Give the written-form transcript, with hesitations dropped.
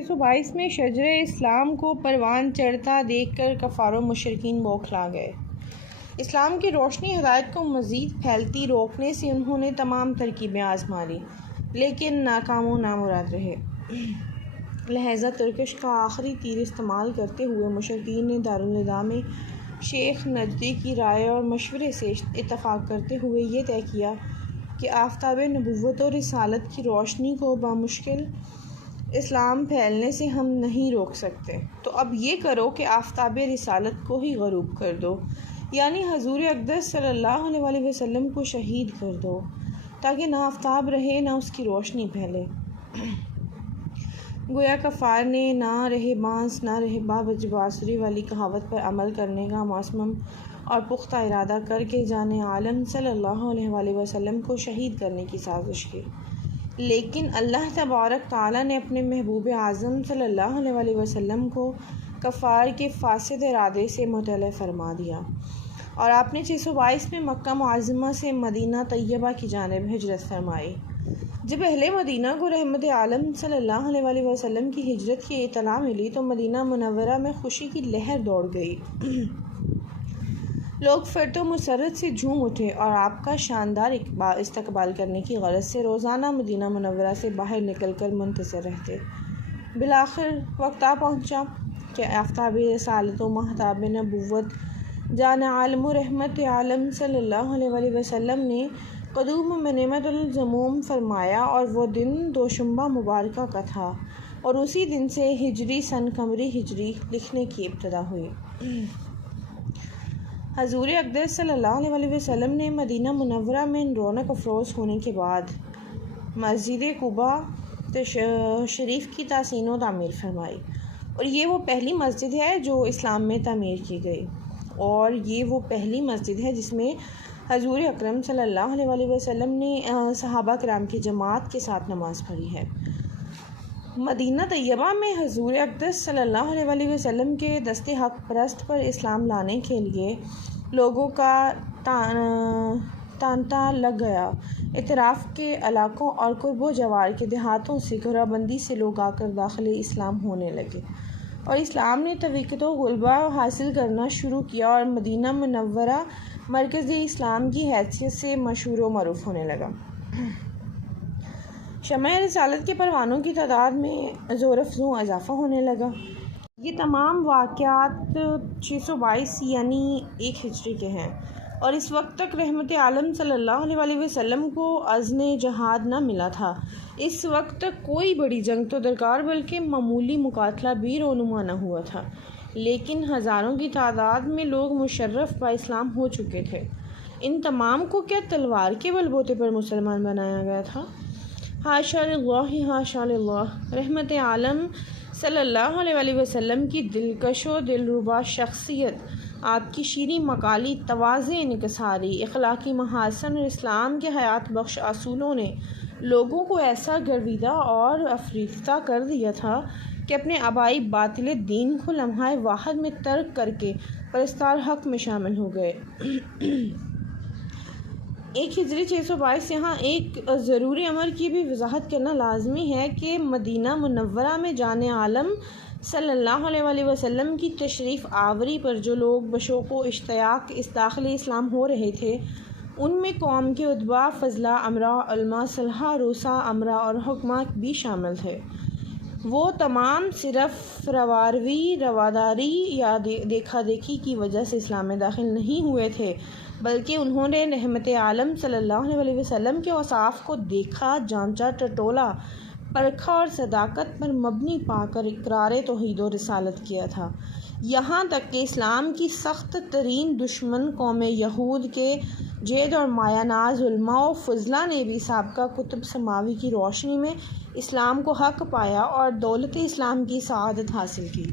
622 میں شجر اسلام کو پروان چڑھتا دیکھ کر کفار و مشرکین بوکھلا گئے۔ اسلام کی روشنی ہدایت کو مزید پھیلتی روکنے سے انہوں نے تمام ترکیبیں آزما لیں، لیکن ناکام و نامراد رہے۔ لہٰذا ترکش کا آخری تیر استعمال کرتے ہوئے مشرکین نے دارالنداء میں شیخ نجدی کی رائے اور مشورے سے اتفاق کرتے ہوئے یہ طے کیا کہ آفتاب نبوت و رسالت کی روشنی کو بامشکل اسلام پھیلنے سے ہم نہیں روک سکتے، تو اب یہ کرو کہ آفتاب رسالت کو ہی غروب کر دو، یعنی حضور اقدس صلی اللہ علیہ وسلم کو شہید کر دو، تاکہ نہ آفتاب رہے نہ اس کی روشنی پھیلے۔ گویا کفار نے نہ رہے بانس نہ رہے باسری والی کہاوت پر عمل کرنے کا مصمم اور پختہ ارادہ کر کے جان عالم صلی اللہ علیہ وسلم کو شہید کرنے کی سازش کی، لیکن اللہ تبارک تعالیٰ نے اپنے محبوب اعظم صلی اللہ علیہ وسلم کو کفار کے فاسد ارادے سے مطلع فرما دیا، اور آپ نے 622 میں مکہ معظمہ سے مدینہ طیبہ کی جانب ہجرت فرمائی۔ جب اہل مدینہ کو رحمت عالم صلی اللہ علیہ وسلم کی ہجرت کی اطلاع ملی تو مدینہ منورہ میں خوشی کی لہر دوڑ گئی۔ لوگ فرت و مسرت سے جھوم اٹھے اور آپ کا شاندار استقبال کرنے کی غرض سے روزانہ مدینہ منورہ سے باہر نکل کر منتظر رہتے۔ بالآخر وقت آ پہنچا کہ آفتاب رسالت و مہتاب نبوت جان عالم و رحمت عالم صلی اللہ علیہ وسلم نے قدوم منعمت الزموم فرمایا، اور وہ دن دوشنبہ مبارکہ کا تھا، اور اسی دن سے ہجری سن قمری ہجری لکھنے کی ابتدا ہوئی۔ حضور اقدس صلی اللہ علیہ وسلم نے مدینہ منورہ میں رونق افروز ہونے کے بعد مسجد قباء شریف کی تحسین و تعمیر فرمائی، اور یہ وہ پہلی مسجد ہے جو اسلام میں تعمیر کی گئی، اور یہ وہ پہلی مسجد ہے جس میں حضور اکرم صلی اللہ علیہ وسلم نے صحابہ کرام کی جماعت کے ساتھ نماز پڑھی ہے۔ مدینہ طیبہ میں حضور اقدس صلی اللہ علیہ وسلم کے دست حق پرست پر اسلام لانے کے لیے لوگوں کا تانتا لگ گیا۔ اطراف کے علاقوں اور قرب و جوار کے دیہاتوں سے گھرہ بندی سے لوگ آ کر داخل اسلام ہونے لگے، اور اسلام نے طویقت و غلبہ حاصل کرنا شروع کیا، اور مدینہ منورہ مرکز اسلام کی حیثیت سے مشہور و معروف ہونے لگا۔ شمع رسالت کے پروانوں کی تعداد میں زور افزوں اضافہ ہونے لگا۔ یہ تمام واقعات 622 یعنی 1 ہجری کے ہیں، اور اس وقت تک رحمت عالم صلی اللہ علیہ وسلم کو اذن جہاد نہ ملا تھا۔ اس وقت تک کوئی بڑی جنگ تو درکار بلکہ معمولی مقاتلہ بھی رونما نہ ہوا تھا، لیکن ہزاروں کی تعداد میں لوگ مشرف با اسلام ہو چکے تھے۔ ان تمام کو کیا تلوار کے بل بوتے پر مسلمان بنایا گیا تھا؟ حاشا للہ حاشا للہ۔ رحمت عالم صلی اللہ علیہ وسلم کی دلکش و دلربا شخصیت، آپ کی شیریں مقالی، تواضع انکساری، اخلاقی محاسن اور اسلام کے حیات بخش اصولوں نے لوگوں کو ایسا گرویدہ اور افریفتہ کر دیا تھا کہ اپنے آبائی باطل دین کو لمحہ واحد میں ترک کر کے پرستار حق میں شامل ہو گئے۔ 1 ہجری 622 یہاں ایک ضروری امر کی بھی وضاحت کرنا لازمی ہے کہ مدینہ منورہ میں جان عالم صلی اللہ علیہ وسلم کی تشریف آوری پر جو لوگ بشوق و اشتیاق اس داخل اسلام ہو رہے تھے، ان میں قوم کے ادبا، فضلہ، امراء، علماء، صلحاء، روسا، امراء اور حکماء بھی شامل تھے۔ وہ تمام صرف رواداری یا دیکھا دیکھی کی وجہ سے اسلام میں داخل نہیں ہوئے تھے، بلکہ انہوں نے رحمت عالم صلی اللہ علیہ وسلم کے اوصاف کو دیکھا، جانچا، ٹٹولا، پرکھا اور صداقت پر مبنی پا کر اقرار توحید و رسالت کیا تھا، یہاں تک کہ اسلام کی سخت ترین دشمن قوم یہود کے جید اور مایہ ناز علماء و فضلاء نے بھی سابقہ کتب سماوی کی روشنی میں اسلام کو حق پایا اور دولت اسلام کی سعادت حاصل کی۔